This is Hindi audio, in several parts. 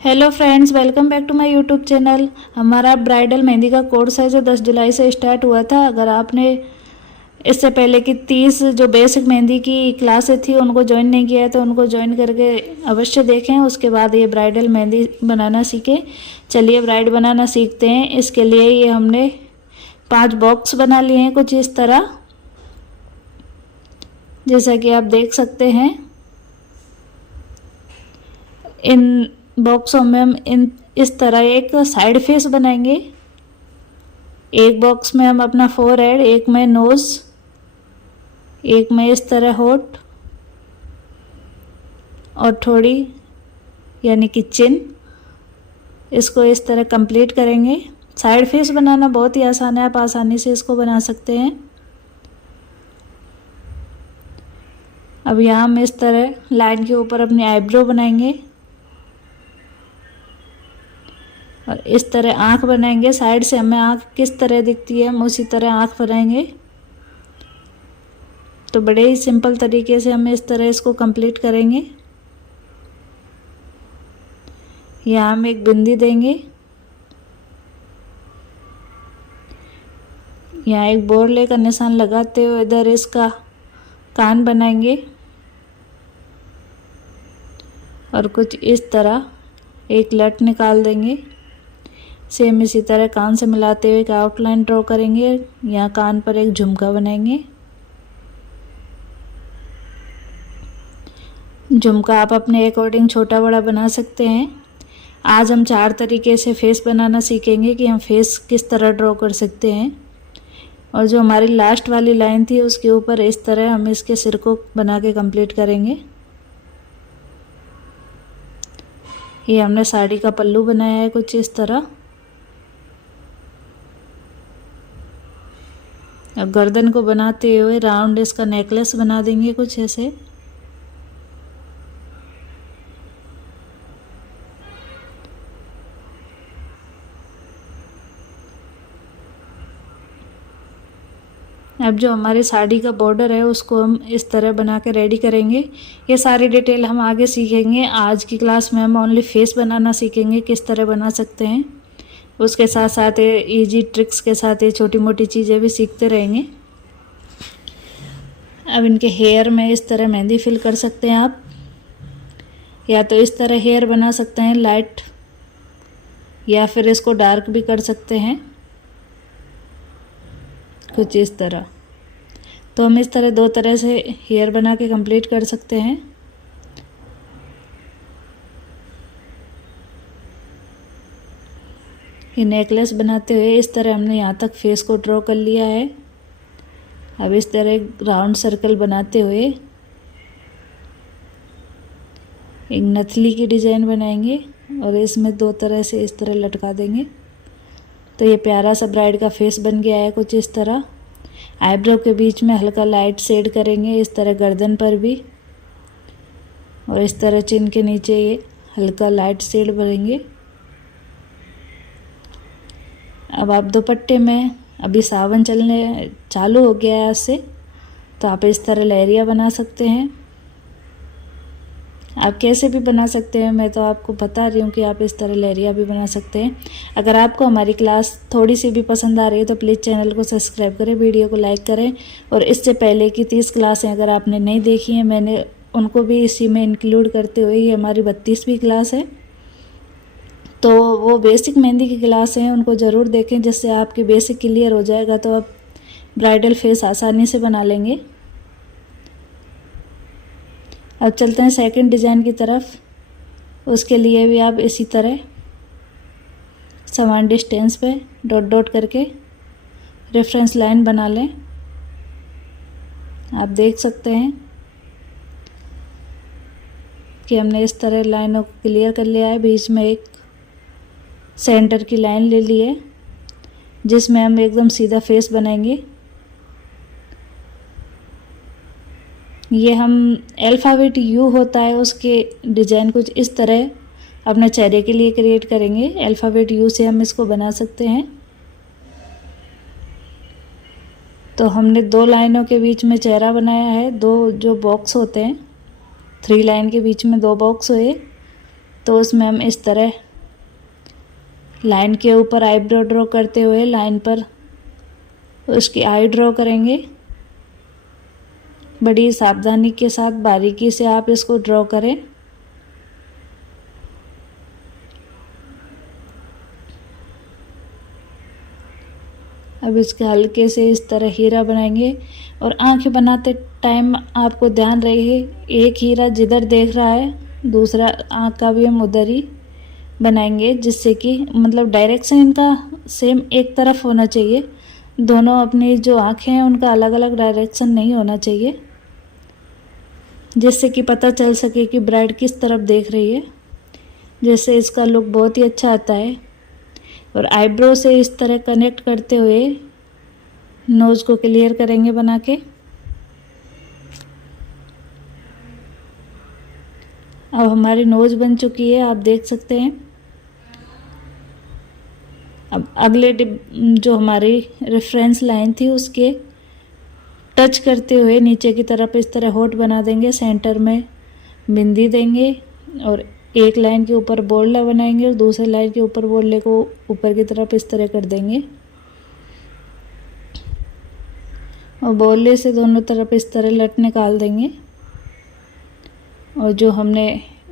Hello friends, welcome back to my YouTube channel. हमारा ब्राइडल मेहंदी का कोर्स है जो 10 जुलाई से स्टार्ट हुआ था। अगर आपने इससे पहले की 30 जो बेसिक मेहंदी की क्लासें थी उनको ज्वाइन नहीं किया है तो उनको ज्वाइन करके अवश्य देखें। उसके बाद ये ब्राइडल मेहंदी बनाना सीखें। चलिए ब्राइड बनाना सीखते हैं। इसके लिए ये हमने 5 बॉक्स बना लिए हैं कुछ इस तरह, जैसा कि आप देख सकते हैं। इन बॉक्सों में हम इस तरह एक साइड फेस बनाएंगे। एक बॉक्स में हम अपना फोर हेड, एक में नोज, एक में इस तरह होठ और थोड़ी यानी कि चिन। इसको इस तरह कंप्लीट करेंगे। साइड फेस बनाना बहुत ही आसान है, आप आसानी से इसको बना सकते हैं। अब यहाँ हम इस तरह लाइन के ऊपर अपनी आईब्रो बनाएंगे और इस तरह आँख बनाएंगे। साइड से हमें आँख किस तरह दिखती है हम उसी तरह आँख बनाएंगे। तो बड़े ही सिंपल तरीके से हम इस तरह इसको कंप्लीट करेंगे। यहाँ हम एक बिंदी देंगे, यहाँ एक बोरले का निशान लगाते हुए इधर इसका कान बनाएंगे और कुछ इस तरह एक लट निकाल देंगे। सेम इसी तरह कान से मिलाते हुए एक आउटलाइन ड्रॉ करेंगे। यहाँ कान पर एक झुमका बनाएंगे। झुमका आप अपने अकॉर्डिंग छोटा बड़ा बना सकते हैं। आज हम 4 तरीके से फेस बनाना सीखेंगे कि हम फेस किस तरह ड्रॉ कर सकते हैं। और जो हमारी लास्ट वाली लाइन थी उसके ऊपर इस तरह हम इसके सिर को बना के कंप्लीट करेंगे। ये हमने साड़ी का पल्लू बनाया है कुछ इस तरह। अब गर्दन को बनाते हुए राउंड इसका नेकलेस बना देंगे कुछ ऐसे। अब जो हमारी साड़ी का बॉर्डर है उसको हम इस तरह बना के रेडी करेंगे। ये सारी डिटेल हम आगे सीखेंगे। आज की क्लास में हम ओनली फेस बनाना सीखेंगे, किस तरह बना सकते हैं। उसके साथ साथ इजी ट्रिक्स के साथ ये छोटी मोटी चीज़ें भी सीखते रहेंगे। अब इनके हेयर में इस तरह मेहंदी फिल कर सकते हैं आप, या तो इस तरह हेयर बना सकते हैं लाइट, या फिर इसको डार्क भी कर सकते हैं कुछ इस तरह। तो हम इस तरह 2 तरह से हेयर बना के कंप्लीट कर सकते हैं। ये नेकलेस बनाते हुए इस तरह हमने यहाँ तक फेस को ड्रॉ कर लिया है। अब इस तरह एक राउंड सर्कल बनाते हुए एक नथली की डिज़ाइन बनाएंगे और इसमें 2 तरह से इस तरह लटका देंगे। तो ये प्यारा सा ब्राइड का फेस बन गया है कुछ इस तरह। आईब्रो के बीच में हल्का लाइट शेड करेंगे इस तरह, गर्दन पर भी, और इस तरह चिन के नीचे ये हल्का लाइट शेड भरेंगे। अब आप दुपट्टे में, अभी सावन चलने चालू हो गया है आज से, तो आप इस तरह लहरिया बना सकते हैं। आप कैसे भी बना सकते हैं, मैं तो आपको बता रही हूँ कि आप इस तरह लहरिया भी बना सकते हैं। अगर आपको हमारी क्लास थोड़ी सी भी पसंद आ रही है तो प्लीज़ चैनल को सब्सक्राइब करें, वीडियो को लाइक करें। और इससे पहले की 30 क्लासें अगर आपने नहीं देखी हैं, मैंने उनको भी इसी में इंक्लूड करते हुए ये हमारी 32वीं क्लास है। तो वो बेसिक मेहंदी की क्लास हैं, उनको ज़रूर देखें, जिससे आपकी बेसिक क्लियर हो जाएगा तो आप ब्राइडल फेस आसानी से बना लेंगे। अब चलते हैं सेकंड डिज़ाइन की तरफ। उसके लिए भी आप इसी तरह समान डिस्टेंस पे डॉट डॉट करके रेफरेंस लाइन बना लें। आप देख सकते हैं कि हमने इस तरह लाइनों को क्लियर कर लिया है। बीच में एक सेंटर की लाइन ले ली है जिसमें हम एकदम सीधा फेस बनाएंगे। ये हम अल्फ़ाबेट यू होता है उसके डिज़ाइन कुछ इस तरह अपने चेहरे के लिए क्रिएट करेंगे। अल्फ़ाबेट यू से हम इसको बना सकते हैं। तो हमने 2 लाइनों के बीच में चेहरा बनाया है। 2 जो बॉक्स होते हैं, 3 लाइन के बीच में 2 बॉक्स हुए, तो उसमें हम इस तरह लाइन के ऊपर आईब्रो ड्रॉ करते हुए लाइन पर उसकी आई ड्रॉ करेंगे। बड़ी सावधानी के साथ बारीकी से आप इसको ड्रॉ करें। अब इसके हल्के से इस तरह हीरा बनाएंगे और आंखें बनाते टाइम आपको ध्यान रहे एक हीरा जिधर देख रहा है दूसरा आंख का भी हम उधर ही बनाएंगे, जिससे कि मतलब डायरेक्शन इनका सेम एक तरफ होना चाहिए। दोनों अपनी जो आंखें हैं उनका अलग अलग डायरेक्शन नहीं होना चाहिए, जिससे कि पता चल सके कि ब्राइड किस तरफ देख रही है। जैसे इसका लुक बहुत ही अच्छा आता है। और आईब्रो से इस तरह कनेक्ट करते हुए नोज़ को क्लियर करेंगे बना के। अब हमारी नोज़ बन चुकी है, आप देख सकते हैं। अब अगले जो हमारी रेफरेंस लाइन थी उसके टच करते हुए नीचे की तरफ इस तरह होठ बना देंगे, सेंटर में बिंदी देंगे और एक लाइन के ऊपर बोल्डा बनाएंगे और दूसरे लाइन के ऊपर बोल्डे को ऊपर की तरफ इस तरह कर देंगे और बोल्डे से दोनों तरफ इस तरह लट निकाल देंगे। और जो हमने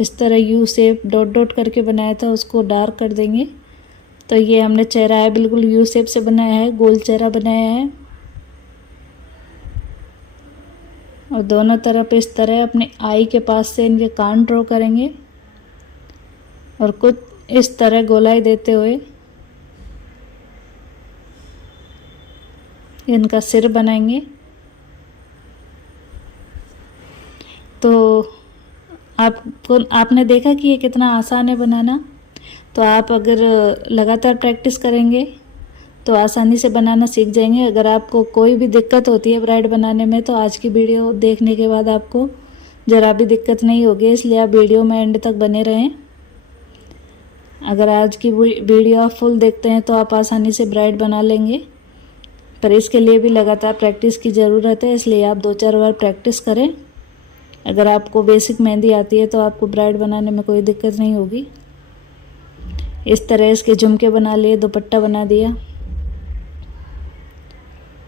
इस तरह यू शेप डॉट डॉट करके बनाया था उसको डार्क कर देंगे। तो ये हमने चेहरा है बिल्कुल यू शेप से बनाया है, गोल चेहरा बनाया है। और दोनों तरफ इस तरह अपने आई के पास से इनके कान ड्रॉ करेंगे और कुछ इस तरह गोलाई देते हुए इनका सिर बनाएंगे। तो आपने देखा कि ये कितना आसान है बनाना। तो आप अगर लगातार प्रैक्टिस करेंगे तो आसानी से बनाना सीख जाएंगे। अगर आपको कोई भी दिक्कत होती है ब्राइड बनाने में तो आज की वीडियो देखने के बाद आपको ज़रा भी दिक्कत नहीं होगी, इसलिए आप वीडियो में एंड तक बने रहें। अगर आज की वीडियो आप फुल देखते हैं तो आप आसानी से ब्राइड बना लेंगे, पर इसके लिए भी लगातार प्रैक्टिस की ज़रूरत है, इसलिए आप 2-4 बार प्रैक्टिस करें। अगर आपको बेसिक मेहंदी आती है तो आपको ब्राइड बनाने में कोई दिक्कत नहीं होगी। इस तरह इसके झुमके बना लिए, दुपट्टा बना दिया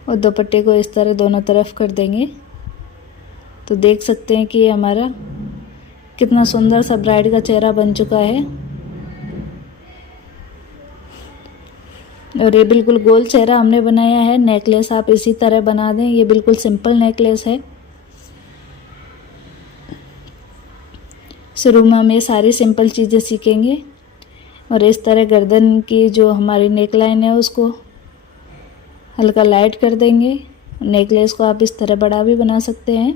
और दुपट्टे को इस तरह दोनों तरफ कर देंगे। तो देख सकते हैं कि ये हमारा कितना सुंदर सा ब्राइड का चेहरा बन चुका है। और ये बिल्कुल गोल चेहरा हमने बनाया है। नेकलेस आप इसी तरह बना दें, ये बिल्कुल सिंपल नेकलेस है। शुरू में हम ये सारी सिंपल चीज़ें सीखेंगे। और इस तरह गर्दन की जो हमारी नेकलाइन है उसको हल्का लाइट कर देंगे। नेकलेस को आप इस तरह बड़ा भी बना सकते हैं।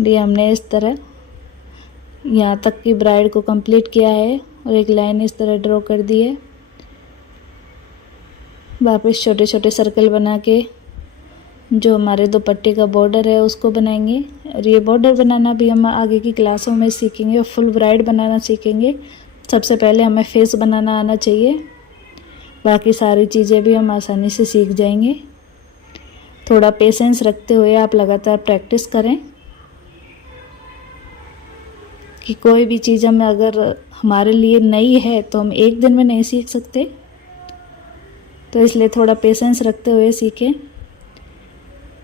ये हमने इस तरह यहाँ तक की ब्राइड को कंप्लीट किया है और एक लाइन इस तरह ड्रॉ कर दी है। वापस छोटे छोटे सर्कल बना के जो हमारे दुपट्टे का बॉर्डर है उसको बनाएंगे। और ये बॉर्डर बनाना भी हम आगे की क्लासों में सीखेंगे और फुल ब्राइड बनाना सीखेंगे। सबसे पहले हमें फेस बनाना आना चाहिए, बाकी सारी चीज़ें भी हम आसानी से सीख जाएंगे। थोड़ा पेशेंस रखते हुए आप लगातार प्रैक्टिस करें कि कोई भी चीज़ हमें अगर हमारे लिए नई है तो हम एक दिन में नहीं सीख सकते, तो इसलिए थोड़ा पेशेंस रखते हुए सीखें।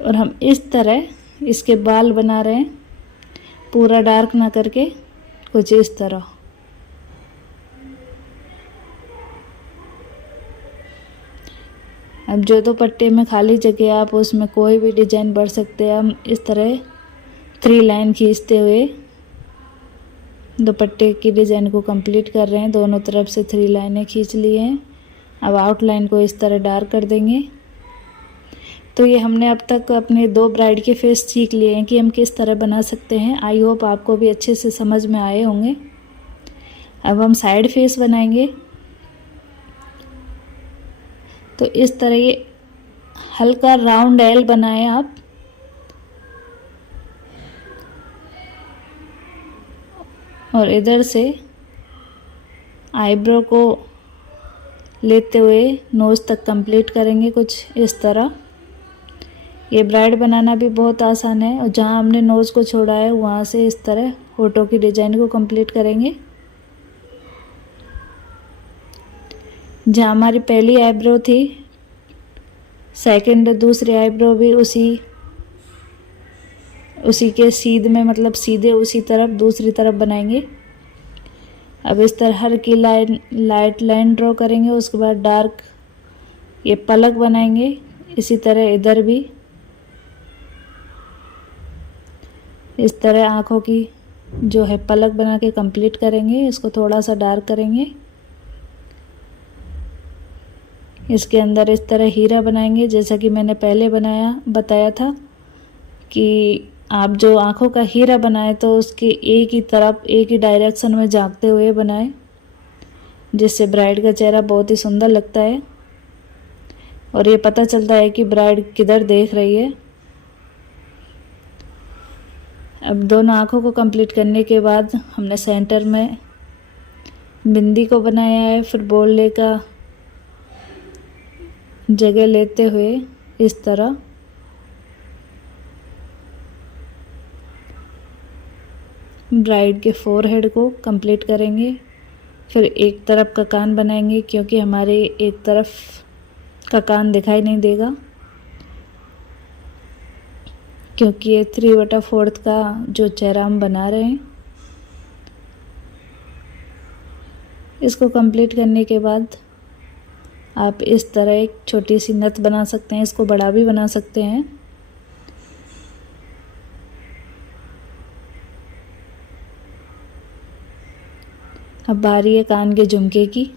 और हम इस तरह इसके बाल बना रहे हैं, पूरा डार्क ना करके, कुछ इस तरह। अब जो दुपट्टे में खाली जगह आप उसमें कोई भी डिजाइन भर सकते हैं। हम इस तरह 3 लाइन खींचते हुए दुपट्टे की डिज़ाइन को कंप्लीट कर रहे हैं। दोनों तरफ से 3 लाइनें खींच ली हैं। अब आउटलाइन को इस तरह डार्क कर देंगे। तो ये हमने अब तक अपने 2 ब्राइड के फेस सीख लिए हैं कि हम किस तरह बना सकते हैं। आई होप आपको भी अच्छे से समझ में आए होंगे। अब हम साइड फेस बनाएंगे। तो इस तरह ये हल्का राउंड एल बनाएं आप। और इधर से आईब्रो को लेते हुए नोज़ तक कंप्लीट करेंगे कुछ इस तरह। ये ब्राइड बनाना भी बहुत आसान है। और जहाँ हमने नोज़ को छोड़ा है वहाँ से इस तरह होठों की डिज़ाइन को कंप्लीट करेंगे। जहाँ हमारी पहली आईब्रो थी, सेकंड दूसरी आईब्रो भी उसी के सीध में, मतलब सीधे उसी तरफ दूसरी तरफ बनाएंगे। अब इस तरह हर की लाइट लाइन ड्रॉ करेंगे। उसके बाद डार्क ये पलक बनाएंगे। इसी तरह इधर भी इस तरह आँखों की जो है पलक बना के कंप्लीट करेंगे। इसको थोड़ा सा डार्क करेंगे। इसके अंदर इस तरह हीरा बनाएंगे, जैसा कि मैंने पहले बताया था कि आप जो आँखों का हीरा बनाएं तो उसके एक ही तरफ, एक ही डायरेक्शन में झांकते हुए बनाएं, जिससे ब्राइड का चेहरा बहुत ही सुंदर लगता है और ये पता चलता है कि ब्राइड किधर देख रही है। अब दोनों आँखों को कंप्लीट करने के बाद हमने सेंटर में बिंदी को बनाया है। फिर बोलने का जगह लेते हुए इस तरह ब्राइड के फोरहेड को कंप्लीट करेंगे। फिर एक तरफ का कान बनाएंगे, क्योंकि हमारे एक तरफ का कान दिखाई नहीं देगा, क्योंकि ये 3/4 का जो चेहरा हम बना रहे हैं। इसको कंप्लीट करने के बाद आप इस तरह एक छोटी सी नथ बना सकते हैं। इसको बड़ा भी बना सकते हैं। अब बारी है कान के झुमके की।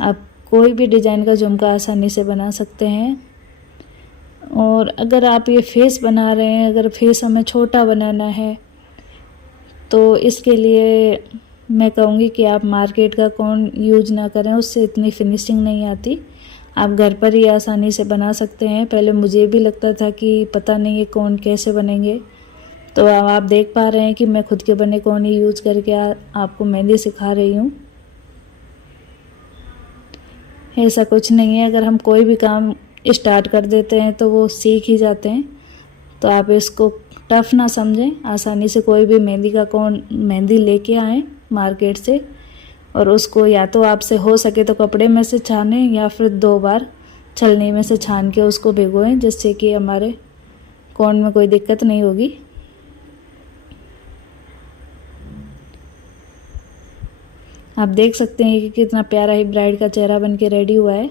आप कोई भी डिज़ाइन का झुमका आसानी से बना सकते हैं। और अगर आप ये फेस बना रहे हैं, अगर फेस हमें छोटा बनाना है तो इसके लिए मैं कहूँगी कि आप मार्केट का कोन यूज ना करें, उससे इतनी फिनिशिंग नहीं आती। आप घर पर ही आसानी से बना सकते हैं। पहले मुझे भी लगता था कि पता नहीं ये कोन कैसे बनेंगे, तो अब आप देख पा रहे हैं कि मैं खुद के बने कोन ही यूज करके आपको मेहंदी सिखा रही हूँ। ऐसा कुछ नहीं है, अगर हम कोई भी काम स्टार्ट कर देते हैं तो वो सीख ही जाते हैं। तो आप इसको टफ ना समझें, आसानी से कोई भी मेहंदी का कोन मेहंदी लेके आएँ मार्केट से, और उसको या तो आपसे हो सके तो कपड़े में से छानें या फिर 2 बार छलनी में से छान के उसको भिगोएं, जिससे कि हमारे कोन में कोई दिक्कत नहीं होगी। आप देख सकते हैं कि कितना प्यारा ही ब्राइड का चेहरा बन के रेडी हुआ है।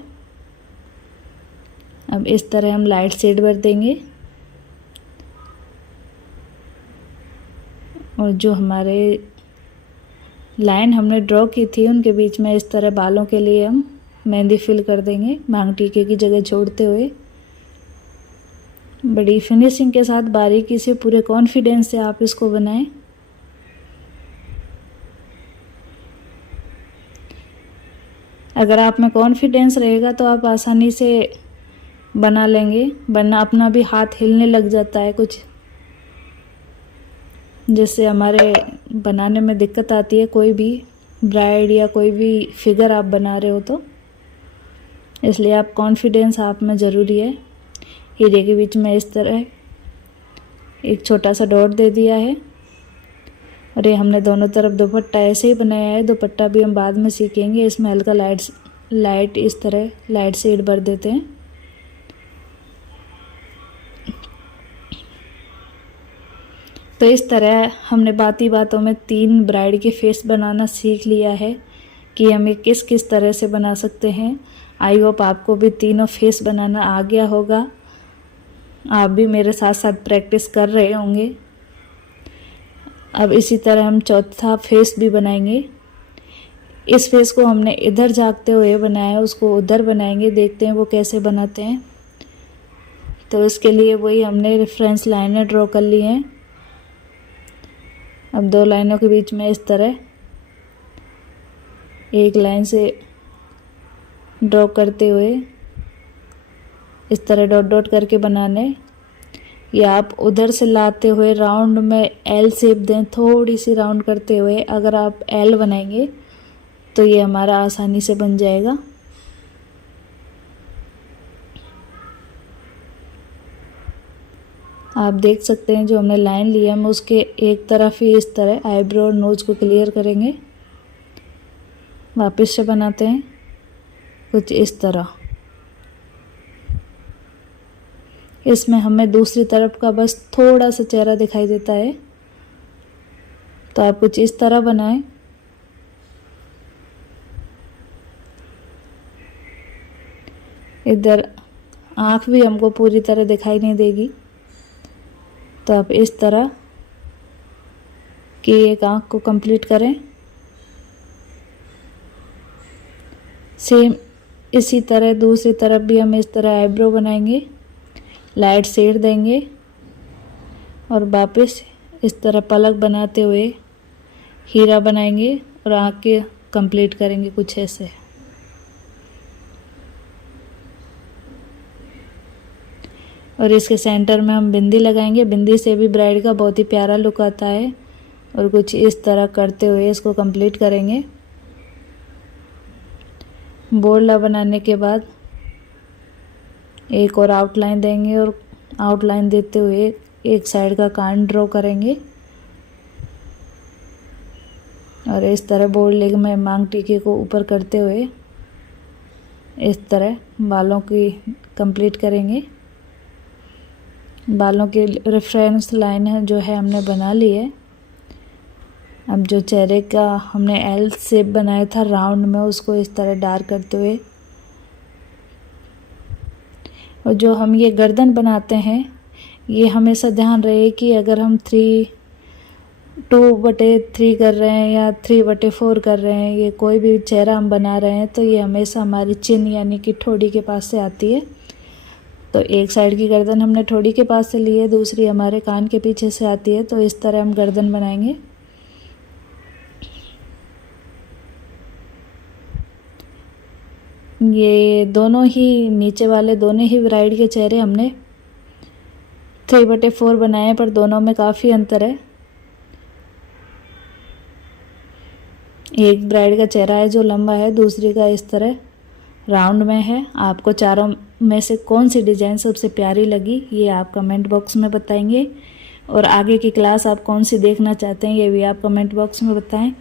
अब इस तरह हम लाइट शेड भर देंगे और जो हमारे लाइन हमने ड्रॉ की थी उनके बीच में इस तरह बालों के लिए हम मेहंदी फिल कर देंगे, मांग टीके की जगह छोड़ते हुए। बड़ी फिनिशिंग के साथ, बारीकी से, पूरे कॉन्फिडेंस से आप इसको बनाएं। अगर आप में कॉन्फिडेंस रहेगा तो आप आसानी से बना लेंगे, वरना अपना भी हाथ हिलने लग जाता है कुछ, जिससे हमारे बनाने में दिक्कत आती है। कोई भी ब्राइड या कोई भी फिगर आप बना रहे हो तो इसलिए आप कॉन्फिडेंस आप में ज़रूरी है। हीरे के बीच में इस तरह एक छोटा सा डॉट दे दिया है और ये हमने दोनों तरफ दुपट्टा ऐसे ही बनाया है। दुपट्टा भी हम बाद में सीखेंगे। इसमें हल्का लाइट इस तरह लाइट शेड भर देते हैं। तो इस तरह हमने बातों में 3 ब्राइड के फेस बनाना सीख लिया है कि हमें किस किस तरह से बना सकते हैं। आई होप आपको भी तीनों फेस बनाना आ गया होगा। आप भी मेरे साथ साथ प्रैक्टिस कर रहे होंगे। अब इसी तरह हम चौथा फेस भी बनाएंगे। इस फेस को हमने इधर झाँकते हुए बनाया, उसको उधर बनाएंगे। देखते हैं वो कैसे बनाते हैं। तो इसके लिए वही हमने रेफरेंस लाइनें ड्रॉ कर ली हैं। अब 2 लाइनों के बीच में इस तरह एक लाइन से ड्रॉ करते हुए इस तरह डॉट डॉट करके बनाने, या आप उधर से लाते हुए राउंड में एल शेप दें, थोड़ी सी राउंड करते हुए। अगर आप एल बनाएंगे तो ये हमारा आसानी से बन जाएगा। आप देख सकते हैं जो हमने लाइन ली है हम उसके एक तरफ ही इस तरह आईब्रो और नोज को क्लियर करेंगे। वापस से बनाते हैं। कुछ इस तरह। इसमें हमें दूसरी तरफ का बस थोड़ा सा चेहरा दिखाई देता है, तो आप कुछ इस तरह बनाएं। इधर आँख भी हमको पूरी तरह दिखाई नहीं देगी, तो आप इस तरह की एक आँख को कंप्लीट करें। सेम इसी तरह दूसरी तरफ भी हम इस तरह आईब्रो बनाएंगे, लाइट शेड देंगे और वापस इस तरह पलक बनाते हुए हीरा बनाएंगे और आँख के कंप्लीट करेंगे कुछ ऐसे। और इसके सेंटर में हम बिंदी लगाएंगे। बिंदी से भी ब्राइड का बहुत ही प्यारा लुक आता है। और कुछ इस तरह करते हुए इसको कंप्लीट करेंगे। बोरला बनाने के बाद एक और आउटलाइन देंगे और आउटलाइन देते हुए एक साइड का कान ड्रॉ करेंगे और इस तरह बोरले में मांग टीके को ऊपर करते हुए इस तरह बालों की कंप्लीट करेंगे। बालों की रेफरेंस लाइन है जो है हमने बना ली है। अब जो चेहरे का हमने एल शेप बनाया था राउंड में, उसको इस तरह डार्क करते हुए, और जो हम ये गर्दन बनाते हैं ये हमेशा ध्यान रहे कि अगर हम 2/3 कर रहे हैं या 3/4 कर रहे हैं, ये कोई भी चेहरा हम बना रहे हैं तो ये हमेशा हमारी चिन यानी कि ठोड़ी के पास से आती है। तो एक साइड की गर्दन हमने ठोड़ी के पास से ली है, दूसरी हमारे कान के पीछे से आती है। तो इस तरह हम गर्दन बनाएंगे। ये दोनों ही नीचे वाले दोनों ही ब्राइड के चेहरे हमने 3/4 बनाए हैं, पर दोनों में काफ़ी अंतर है। एक ब्राइड का चेहरा है जो लंबा है, दूसरी का इस तरह राउंड में है। आपको चारों में से कौन सी डिज़ाइन सबसे प्यारी लगी ये आप कमेंट बॉक्स में बताएंगे। और आगे की क्लास आप कौन सी देखना चाहते हैं ये भी आप कमेंट बॉक्स में बताएं।